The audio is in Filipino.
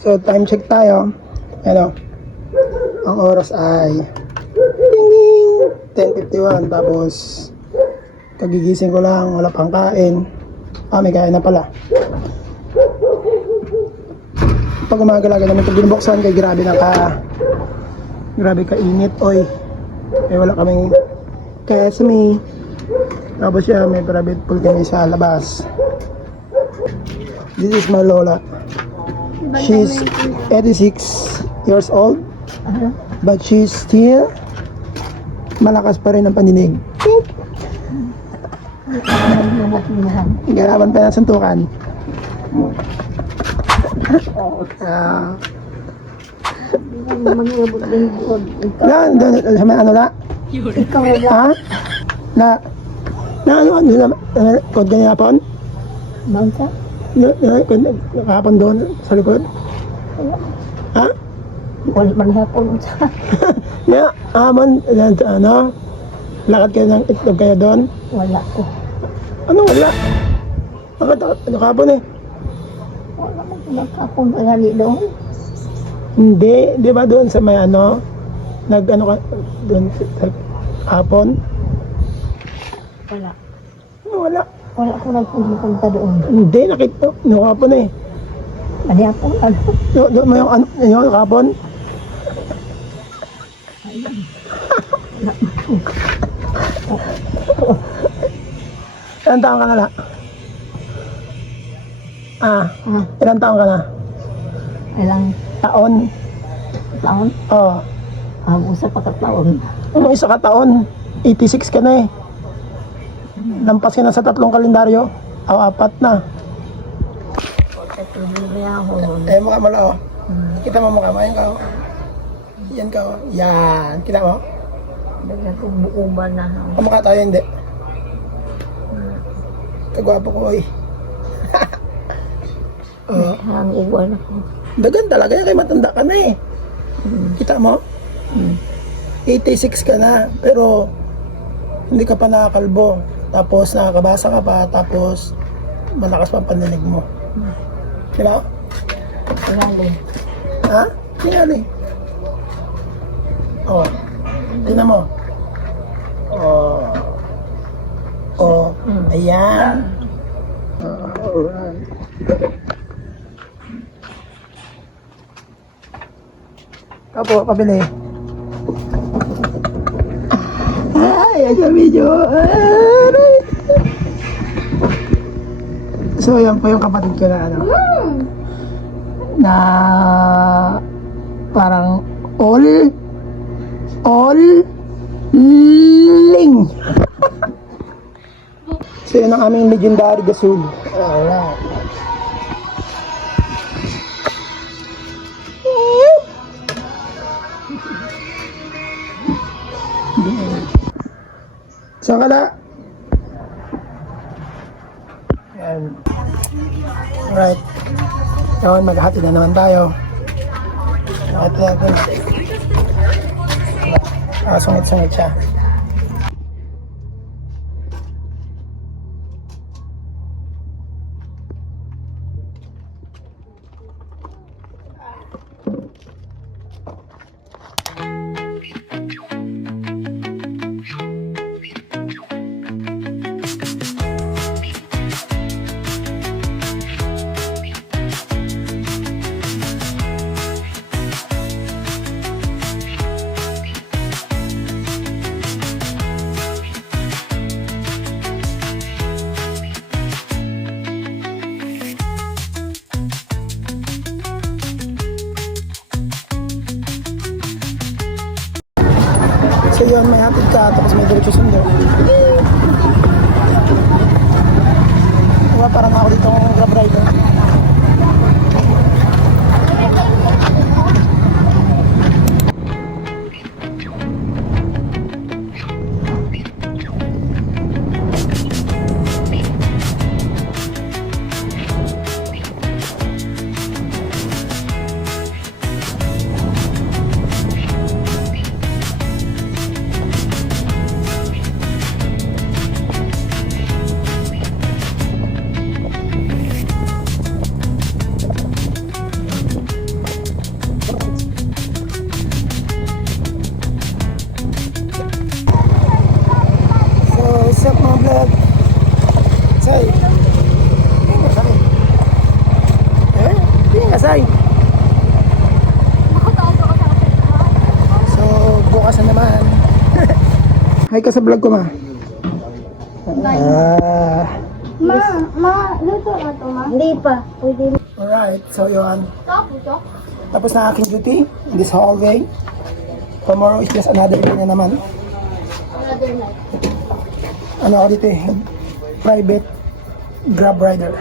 So, time check tayo. Ano? Ang oras ay ding ding 10:51. Tapos kagigising ko lang, wala pang kain. May kain na pala. Pag umaga-laga naman ito binubuksan, kay grabe kainit, oy. Kaya wala kaming kesame. Tapos siya, may private pool kami sa labas. This is my lola. She's 86 years old, but she's still malakas pa rin ang paninig. Garapan pa ng suntukan. Sa may ano la? Ha? Kod ganyan hapon? Bangsa? Kahapon doon sa likod? Ha? Wala man hapon sa. Hamon, ano? Lakad kayo ng itlog kayo doon? Wala ko. Ano wala? Ano kahapon eh? Wala man pinagkapon pa gali doon. Hindi, di ba doon sa may ano? Nag-ano ka doon sa hapon? Wala. Ano wala? Wala ko nagpunta doon. Hindi, nakita. Ano kahapon eh? Mali hapon. Ano? Doon mo yung kahapon? Ilan taon ka na la? Ilan taon ka na? Ilang Taon? taon? Oo. Usa pa ka taon. Ano isa ka taon? 86 ka na eh. Lampas ka na sa 3 kalendaryo. O 4 na. Mukha mo lang oh. Kita mo mukha mo. Ayan ka oh. Yan ka oh. Yan. Kita mo? Nagbuuban na. Kamukha tayo hindi. Kagwapo ko eh. Ang igual ako. Dagan talaga yan kay matanda ka na eh. Kita mo? 86 ka na. Pero hindi ka pa nakakalbo. Tapos nakakabasa ka pa. Tapos malakas pa ang paninig mo. Di ba? Tingali. Ha? Tingali. Oh. Tingnan mo. Oh. Oh. Ayan. Alright. Kapo, pabili. Ay, sa video. So, yan po yung kapatid ko na ano. Na parang ling. So, yan ang aming legendary gasol. Alright. Saan ka na? Ayan. Alright. Ngayon, maghati na naman tayo. Maghati natin. Sungit-sungit siya. So yun, may hatid ka, tapos may diretso sundo. Diba, parang ako dito ng grab rider. Hi ka sa vlog ko, ma. Ah. Luto na to, ma? Hindi pa. Pwede. Alright, so yun. Tapos, oh. Tapos na aking duty in this hallway. Tomorrow is just another day na naman. Another night. Ano ako dito eh, private grab rider.